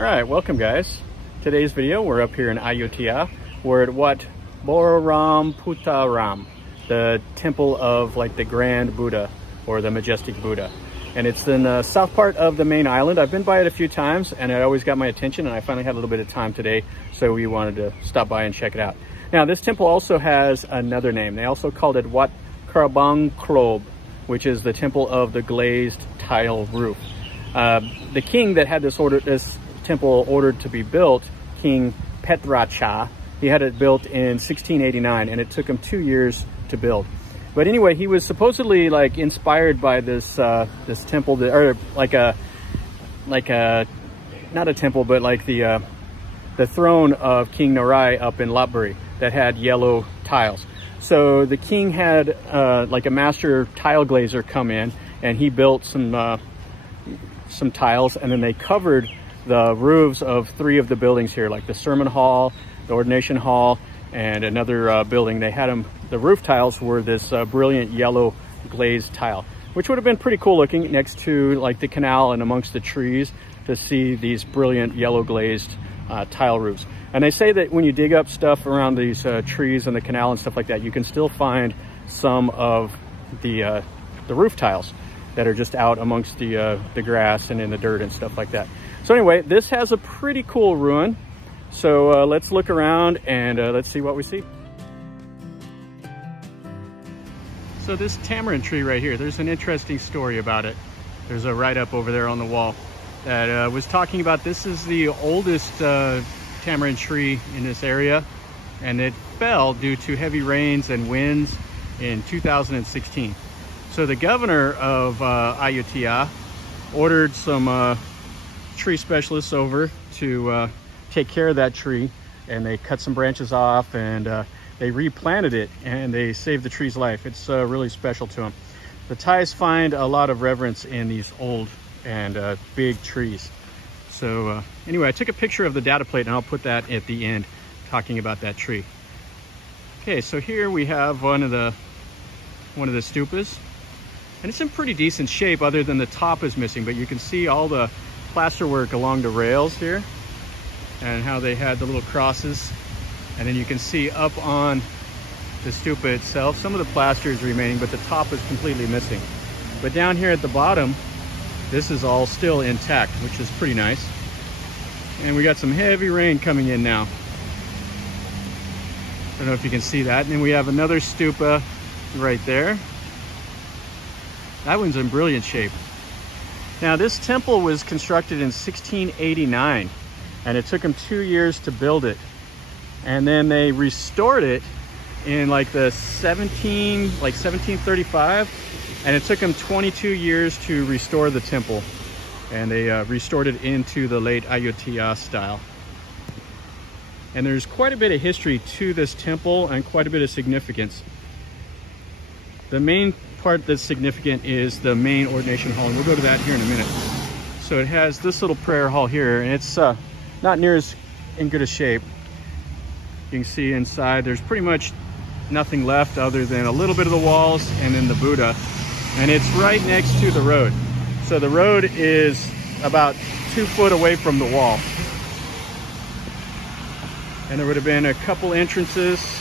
Alright, welcome guys. Today's video, we're up here in Ayutthaya. We're at Wat Borom Phuttharam, the temple of like the Grand Buddha or the Majestic Buddha. And it's in the south part of the main island. I've been by it a few times and it always got my attention, and I finally had a little bit of time today, so we wanted to stop by and check it out. Now this temple also has another name. They also called it Wat Krabueang Khlueap, which is the temple of the glazed tile roof. The king that had this temple ordered to be built, King Phetracha, he had it built in 1689, and it took him 2 years to build. But anyway, he was supposedly like inspired by this this temple, or like a not a temple, but like the throne of King Narai up in Lopburi that had yellow tiles. So the king had like a master tile glazer come in, and he built some tiles, and then they covered the roofs of 3 of the buildings here, like the sermon hall, the ordination hall, and another building. They had them, the roof tiles were this brilliant yellow glazed tile, which would have been pretty cool looking next to like the canal and amongst the trees to see these brilliant yellow glazed tile roofs. And they say that when you dig up stuff around these trees and the canal and stuff like that, you can still find some of the roof tiles that are just out amongst the grass and in the dirt and stuff like that. So anyway, this has a pretty cool ruin. So let's look around and let's see what we see. So this tamarind tree right here, there's an interesting story about it. There's a write-up over there on the wall that was talking about this is the oldest tamarind tree in this area, and it fell due to heavy rains and winds in 2016. So the governor of Ayutthaya ordered some tree specialists over to take care of that tree, and they cut some branches off and they replanted it, and they saved the tree's life. It's really special to them. The Thais find a lot of reverence in these old and big trees. So anyway, I took a picture of the data plate, and I'll put that at the end talking about that tree. Okay, so here we have one of the stupas, and it's in pretty decent shape other than the top is missing, but you can see all the plasterwork along the rails here and how they had the little crosses. And then you can see up on the stupa itself, some of the plaster is remaining, but the top is completely missing. But down here at the bottom, this is all still intact, which is pretty nice. And we got some heavy rain coming in now. I don't know if you can see that. And then we have another stupa right there. That one's in brilliant shape. Now this temple was constructed in 1689, and it took them 2 years to build it. And then they restored it in like the 1735, and it took them 22 years to restore the temple. And they restored it into the late Ayutthaya style. And there's quite a bit of history to this temple and quite a bit of significance. The main part that's significant is the main ordination hall, and we'll go to that here in a minute. So it has this little prayer hall here, and it's not near as in good a shape. You can see inside there's pretty much nothing left other than a little bit of the walls and then the Buddha, and it's right next to the road. So the road is about 2 foot away from the wall, and there would have been a couple entrances.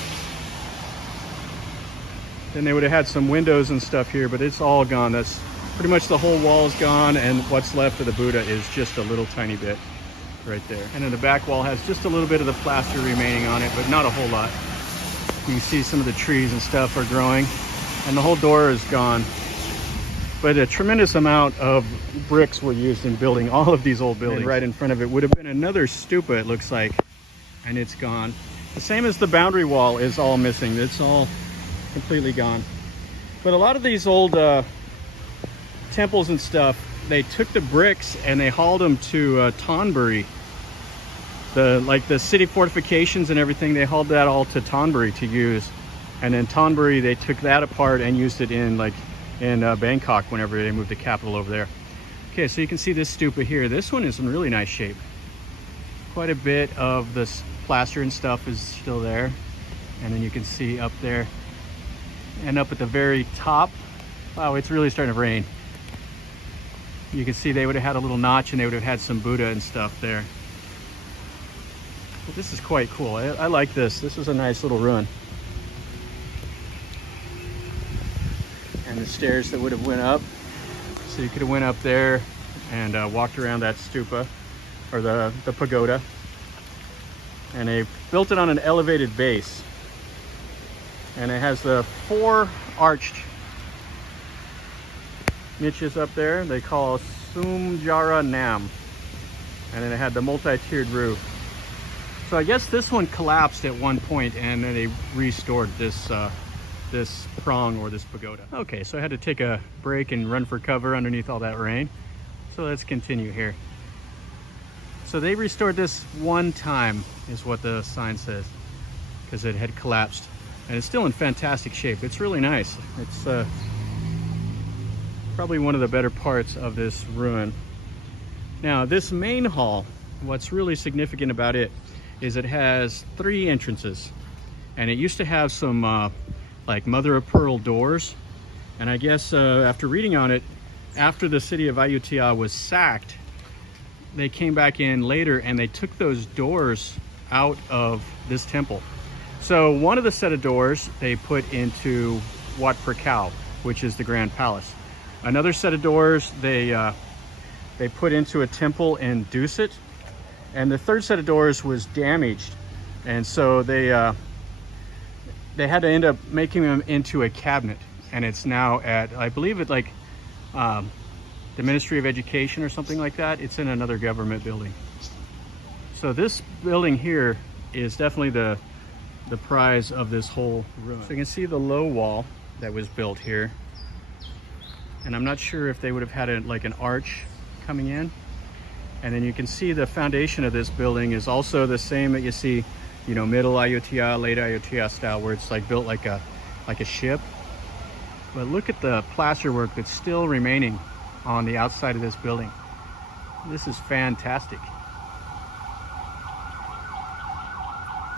Then they would have had some windows and stuff here, but it's all gone. That's pretty much the whole wall is gone, and what's left of the Buddha is just a little tiny bit right there. And then the back wall has just a little bit of the plaster remaining on it, but not a whole lot. You can see some of the trees and stuff are growing, and the whole door is gone. But a tremendous amount of bricks were used in building all of these old buildings. And right in front of it would have been another stupa, it looks like, and it's gone. The same as the boundary wall is all missing. It's all completely gone. But a lot of these old temples and stuff, they took the bricks and they hauled them to Thonburi. Like the city fortifications and everything, they hauled that all to Thonburi to use. And then Thonburi, they took that apart and used it in Bangkok whenever they moved the capital over there. Okay, so you can see this stupa here. This one is in really nice shape. Quite a bit of this plaster and stuff is still there. And then you can see up there and up at the very top, wow, it's really starting to rain. You can see they would have had a little notch, and they would have had some Buddha and stuff there. But this is quite cool. I like this. This is a nice little ruin. And the stairs that would have went up. So you could have went up there and walked around that stupa, or the pagoda. And they built it on an elevated base. And it has the 4 arched niches up there. They call Sumjara Nam. And then it had the multi-tiered roof. So I guess this one collapsed at one point, and then they restored this this prong or this pagoda. Okay, so I had to take a break and run for cover underneath all that rain. So let's continue here. So they restored this one time, is what the sign says, because it had collapsed. And it's still in fantastic shape. It's really nice. It's probably one of the better parts of this ruin. Now, this main hall, what's really significant about it is it has 3 entrances. And it used to have some like mother of pearl doors. And I guess after reading on it, after the city of Ayutthaya was sacked, they came back in later and they took those doors out of this temple. So one of the set of doors they put into Wat Krabueang, which is the Grand Palace. Another set of doors they put into a temple in Dusit. And the third set of doors was damaged. And so they had to end up making them into a cabinet. And it's now at, I believe it like the Ministry of Education or something like that. It's in another government building. So this building here is definitely the prize of this whole ruin. So you can see the low wall that was built here. And I'm not sure if they would have had like an arch coming in. And then you can see the foundation of this building is also the same that you see, you know, middle Ayutthaya, late Ayutthaya style, where it's like built like a ship. But look at the plaster work that's still remaining on the outside of this building. This is fantastic.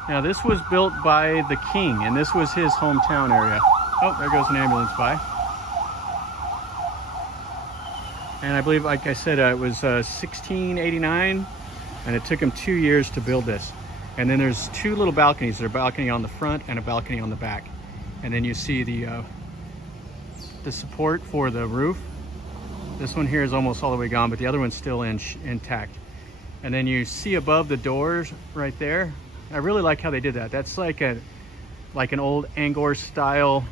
Now this was built by the king, and this was his hometown area. Oh, there goes an ambulance by. And I believe, like I said, it was 1689, and it took him 2 years to build this. And then there's 2 little balconies. There's a balcony on the front and a balcony on the back. And then you see the support for the roof. This one here is almost all the way gone, but the other one's still intact. And then you see above the doors right there. I really like how they did that. That's like an old Angkor style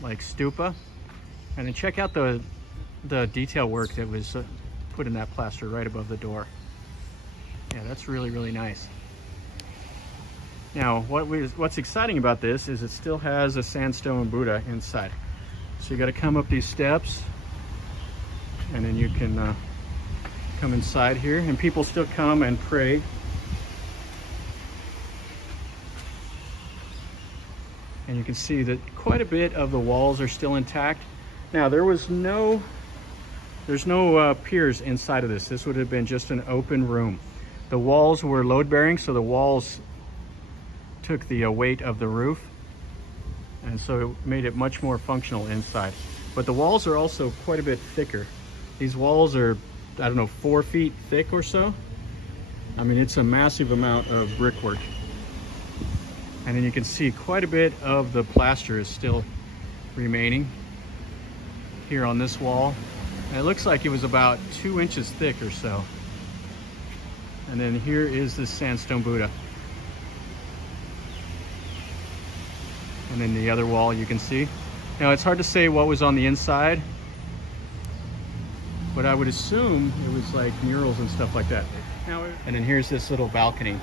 like stupa. And then check out the detail work that was put in that plaster right above the door. Yeah, that's really, really nice. Now, what's exciting about this is it still has a sandstone Buddha inside. So you got to come up these steps, and then you can come inside here, and people still come and pray. And you can see that quite a bit of the walls are still intact. Now, there's no piers inside of this. This would have been just an open room. The walls were load bearing, so the walls took the weight of the roof, and so it made it much more functional inside. But the walls are also quite a bit thicker. These walls are, I don't know, 4 feet thick or so. I mean, it's a massive amount of brickwork. And then you can see quite a bit of the plaster is still remaining here on this wall. And it looks like it was about 2 inches thick or so. And then here is the sandstone Buddha. And then the other wall you can see. Now it's hard to say what was on the inside, but I would assume it was like murals and stuff like that. And then here's this little balcony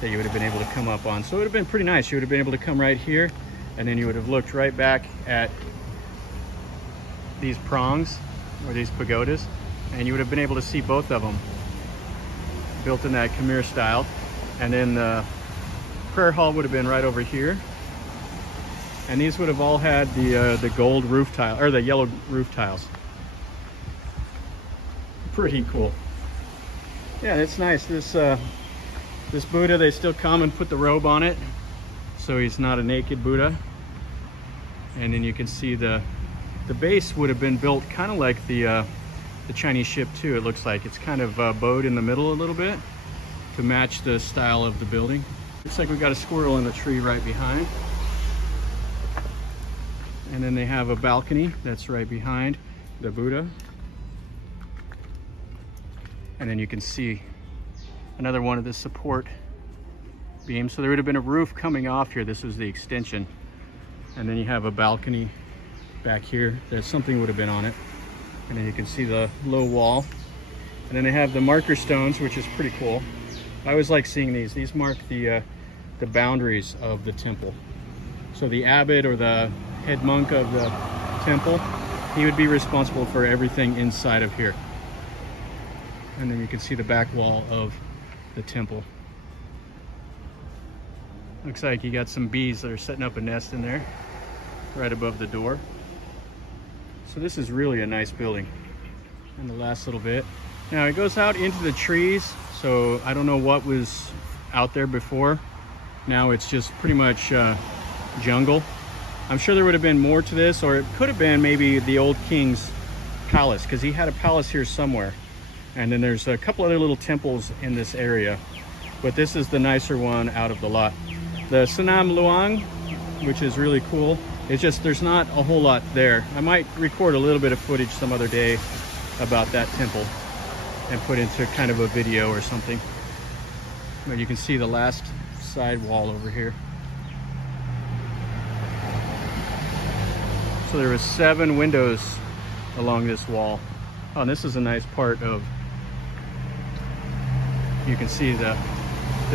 that you would have been able to come up on. So it would have been pretty nice. You would have been able to come right here, and then you would have looked right back at these prongs or these pagodas, and you would have been able to see both of them built in that Khmer style. And then the prayer hall would have been right over here, and these would have all had the gold roof tile, or the yellow roof tiles. Pretty cool. Yeah, it's nice. This Buddha, they still come and put the robe on it, so he's not a naked Buddha. And then you can see the base would have been built kind of like the Chinese ship too. It looks like it's kind of bowed in the middle a little bit to match the style of the building. Looks like we got a squirrel in the tree right behind. And then they have a balcony that's right behind the Buddha. And then you can see another one of the support beams. So there would have been a roof coming off here. This was the extension. And then you have a balcony back here that something would have been on it. And then you can see the low wall. And then they have the marker stones, which is pretty cool. I always like seeing these. These mark the boundaries of the temple. So the abbot or the head monk of the temple, he would be responsible for everything inside of here. And then you can see the back wall of the temple. Looks like you got some bees that are setting up a nest in there, right above the door. So this is really a nice building. And the last little bit. Now it goes out into the trees, so I don't know what was out there before. Now it's just pretty much jungle. I'm sure there would have been more to this, or it could have been maybe the old king's palace, because he had a palace here somewhere. And then there's a couple other little temples in this area, but this is the nicer one out of the lot. The Sanam Luang, which is really cool. It's just there's not a whole lot there. I might record a little bit of footage some other day about that temple and put into kind of a video or something. But you can see the last side wall over here. So there was 7 windows along this wall. Oh, and this is a nice part of, you can see the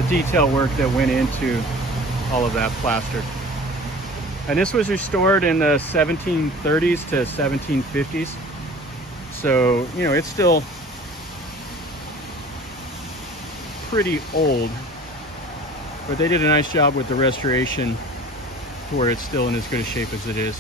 detail work that went into all of that plaster. And this was restored in the 1730s to 1750s. So, you know, it's still pretty old, but they did a nice job with the restoration to where it's still in as good a shape as it is.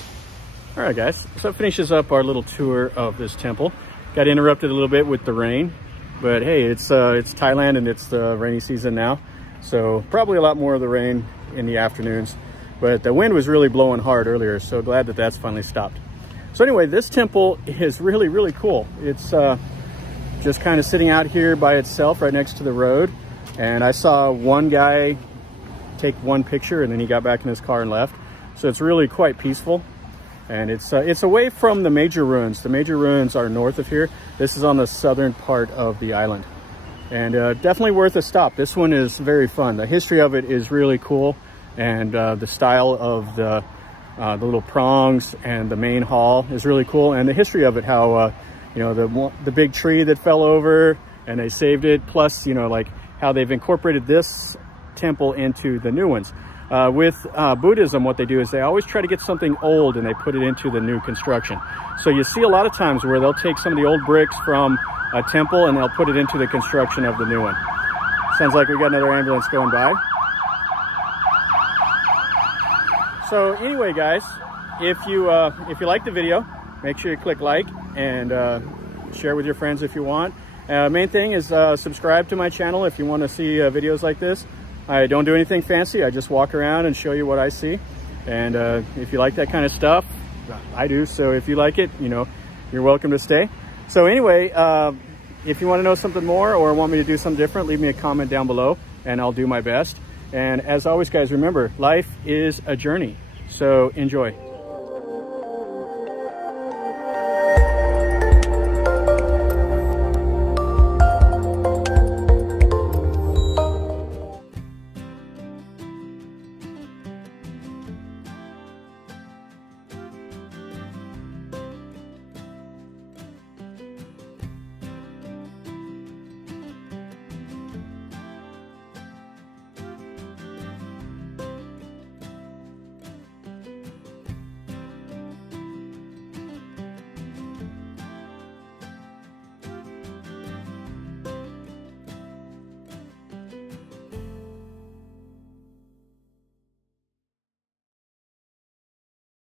All right, guys, so that finishes up our little tour of this temple. Got interrupted a little bit with the rain, but hey, it's Thailand and it's the rainy season now, so probably a lot more of the rain in the afternoons. But the wind was really blowing hard earlier, so glad that that's finally stopped. So anyway, this temple is really, really cool. It's just kind of sitting out here by itself right next to the road. And I saw one guy take one picture and then he got back in his car and left. So it's really quite peaceful. And it's away from the major ruins. The major ruins are north of here. This is on the southern part of the island. And definitely worth a stop. This one is very fun. The history of it is really cool. And the style of the little prongs and the main hall is really cool. And the history of it, how, you know, the big tree that fell over and they saved it. Plus, you know, like how they've incorporated this temple into the new ones. With Buddhism, what they do is they always try to get something old and they put it into the new construction. So you see a lot of times where they'll take some of the old bricks from a temple and they'll put it into the construction of the new one. Sounds like we got another ambulance going by. So anyway, guys, if you like the video, make sure you click like and share with your friends if you want. Main thing is subscribe to my channel if you want to see videos like this. I don't do anything fancy. I just walk around and show you what I see. And if you like that kind of stuff, I do. So if you like it, you know, you're welcome to stay. So anyway, if you want to know something more or want me to do something different, leave me a comment down below and I'll do my best. And as always, guys, remember, life is a journey. So enjoy.